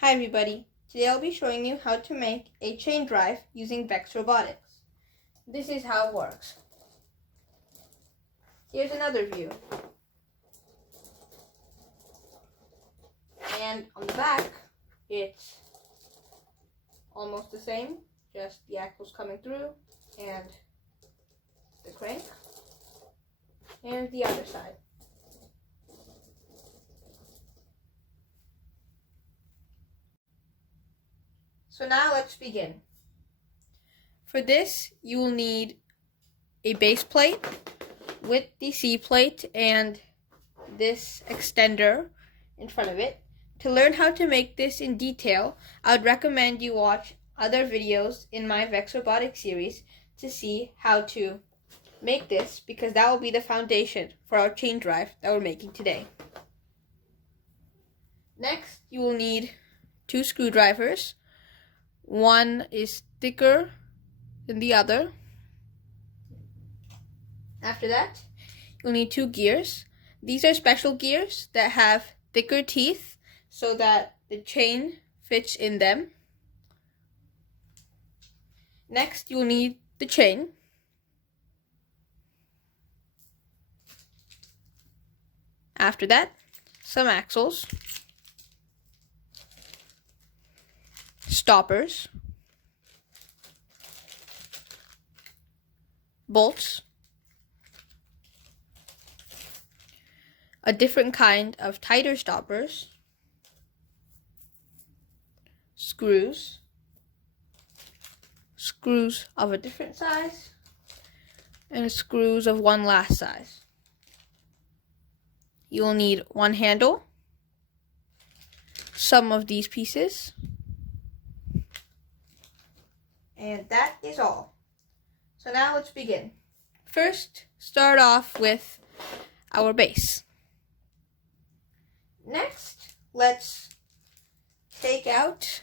Hi everybody, today I'll be showing you how to make a chain drive using Vex Robotics. This is how it works. Here's another view. And on the back, it's almost the same, just the axles coming through and the crank. And the other side. So now let's begin. For this, you will need a base plate with the C plate and this extender in front of it. To learn how to make this in detail, I would recommend you watch other videos in my Vex Robotics series to see how to make this, because that will be the foundation for our chain drive that we're making today. Next, you will need 2 screwdrivers. One is thicker than the other. After that, you'll need 2 gears. These are special gears that have thicker teeth so that the chain fits in them. Next, you'll need the chain. After that, some axles, stoppers, bolts, a different kind of tighter stoppers, screws of a different size, and screws of one last size. You will need 1 handle, some of these pieces, and that is all. So now let's begin. First, start off with our base. Next, let's take out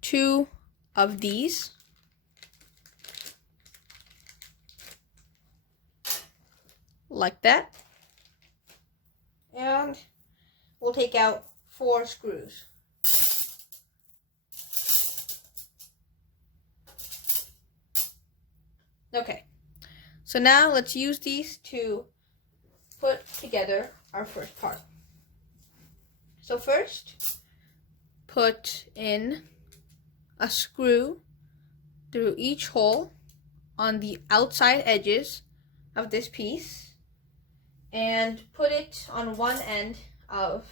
2 of these. Like that. And we'll take out 4 screws. Okay, so now let's use these to put together our first part. So first, put in a screw through each hole on the outside edges of this piece and put it on one end of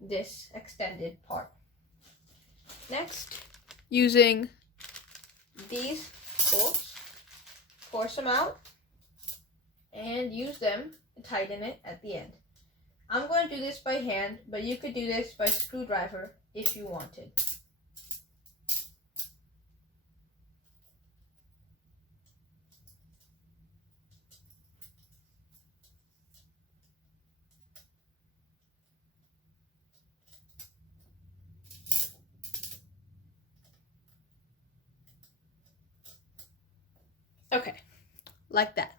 this extended part. Next, using these bolts, force them out and use them to tighten it at the end. I'm going to do this by hand, but you could do this by screwdriver if you wanted. Okay, like that.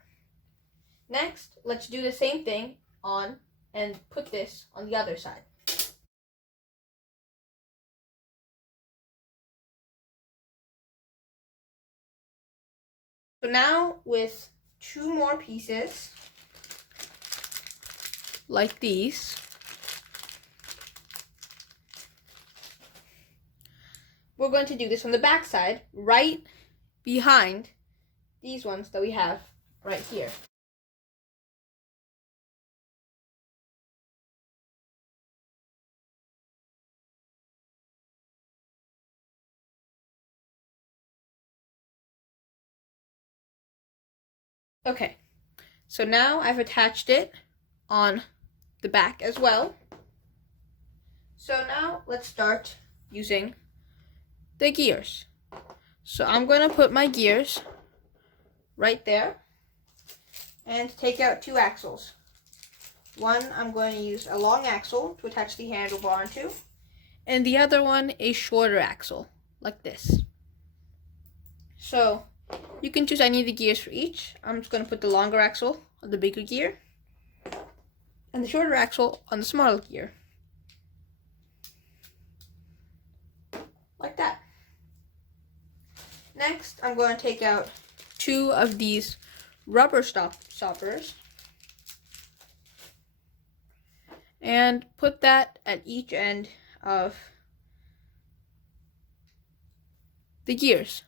Next, let's do the same thing on and put this on the other side. So now with 2 more pieces, like these, we're going to do this on the back side, right behind these ones that we have right here. Okay, so now I've attached it on the back as well. So now let's start using the gears. So I'm going to put my gears right there and take out 2 axles. One, I'm going to use a long axle to attach the handlebar onto, and the other one a shorter axle, like this. So you can choose any of the gears for each. I'm just going to put the longer axle on the bigger gear and the shorter axle on the smaller gear. Next, I'm going to take out 2 of these rubber stoppers and put that at each end of the gears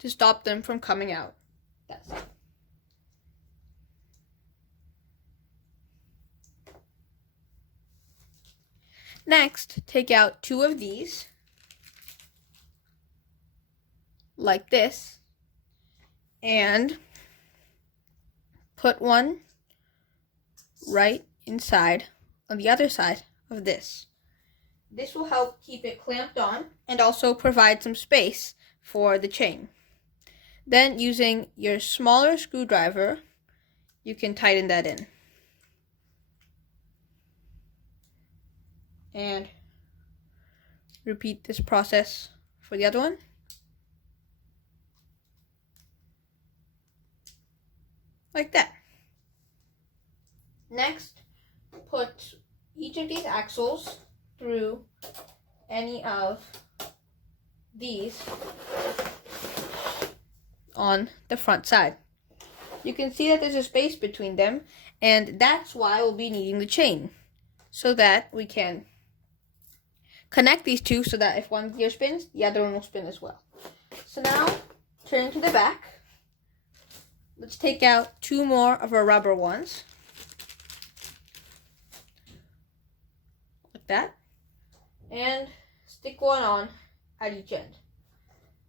to stop them from coming out. That's it. Next, take out 2 of these, like this, and put one right inside on the other side of this. This will help keep it clamped on and also provide some space for the chain. Then, using your smaller screwdriver, you can tighten that in. And repeat this process for the other one. Like that. Next, put each of these axles through any of these on the front side. You can see that there's a space between them, and that's why we'll be needing the chain, so that we can connect these two so that if one gear spins, the other one will spin as well. So now, turn to the back. Let's take out 2 more of our rubber ones. Like that. And stick one on at each end.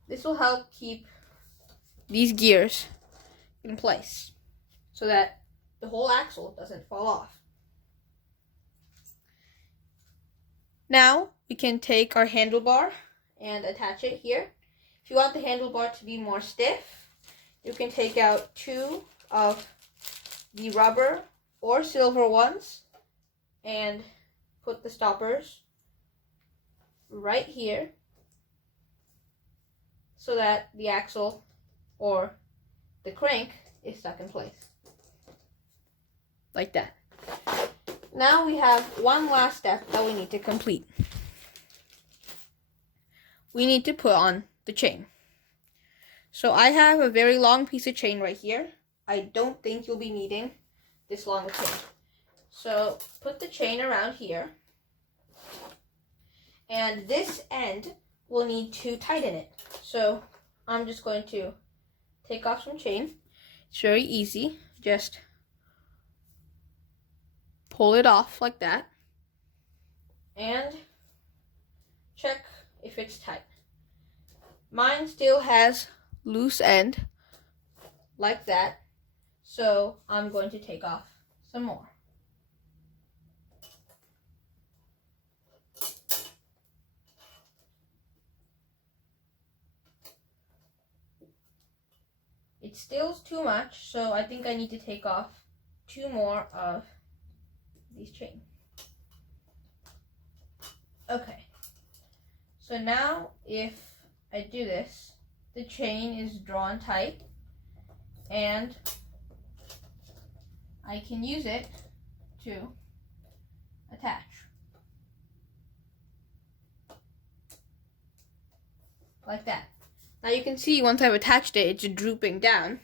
This will help keep these gears in place so that the whole axle doesn't fall off. Now we can take our handlebar and attach it here. If you want the handlebar to be more stiff, you can take out 2 of the rubber or silver ones and put the stoppers right here so that the axle or the crank is stuck in place. Like that. Now we have one last step that we need to complete. We need to put on the chain. So I have a very long piece of chain right here. I don't think you'll be needing this long of chain. So put the chain around here. And this end will need to tighten it. So I'm just going to take off some chain. It's very easy. Just pull it off like that. And check if it's tight. Mine still has loose end like that. So I'm going to take off some more. It still's too much, so I think I need to take off 2 more of these chain. Okay. So now if I do this, the chain is drawn tight and I can use it to attach. Like that. Now you can see once I've attached it, it's drooping down,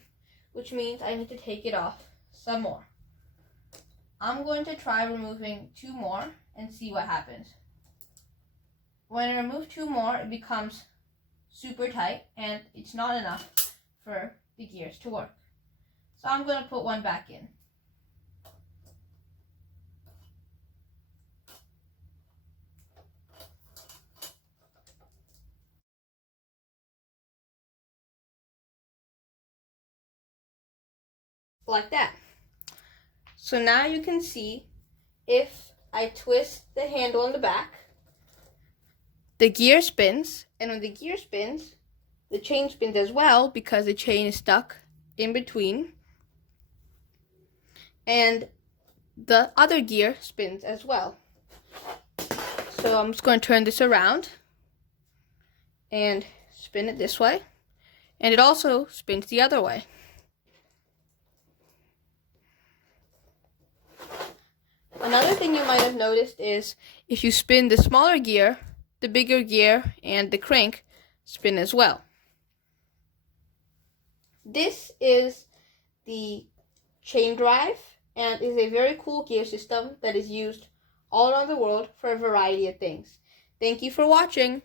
which means I need to take it off some more. I'm going to try removing 2 more and see what happens. When I remove 2 more, it becomes super tight and it's not enough for the gears to work. So I'm going to put one back in. Like that. So now you can see if I twist the handle on the back, the gear spins, and when the gear spins, the chain spins as well because the chain is stuck in between, and the other gear spins as well. So I'm just going to turn this around and spin it this way, and it also spins the other way. Another thing you might have noticed is if you spin the smaller gear, the bigger gear and the crank spin as well. This is the chain drive and is a very cool gear system that is used all around the world for a variety of things. Thank you for watching.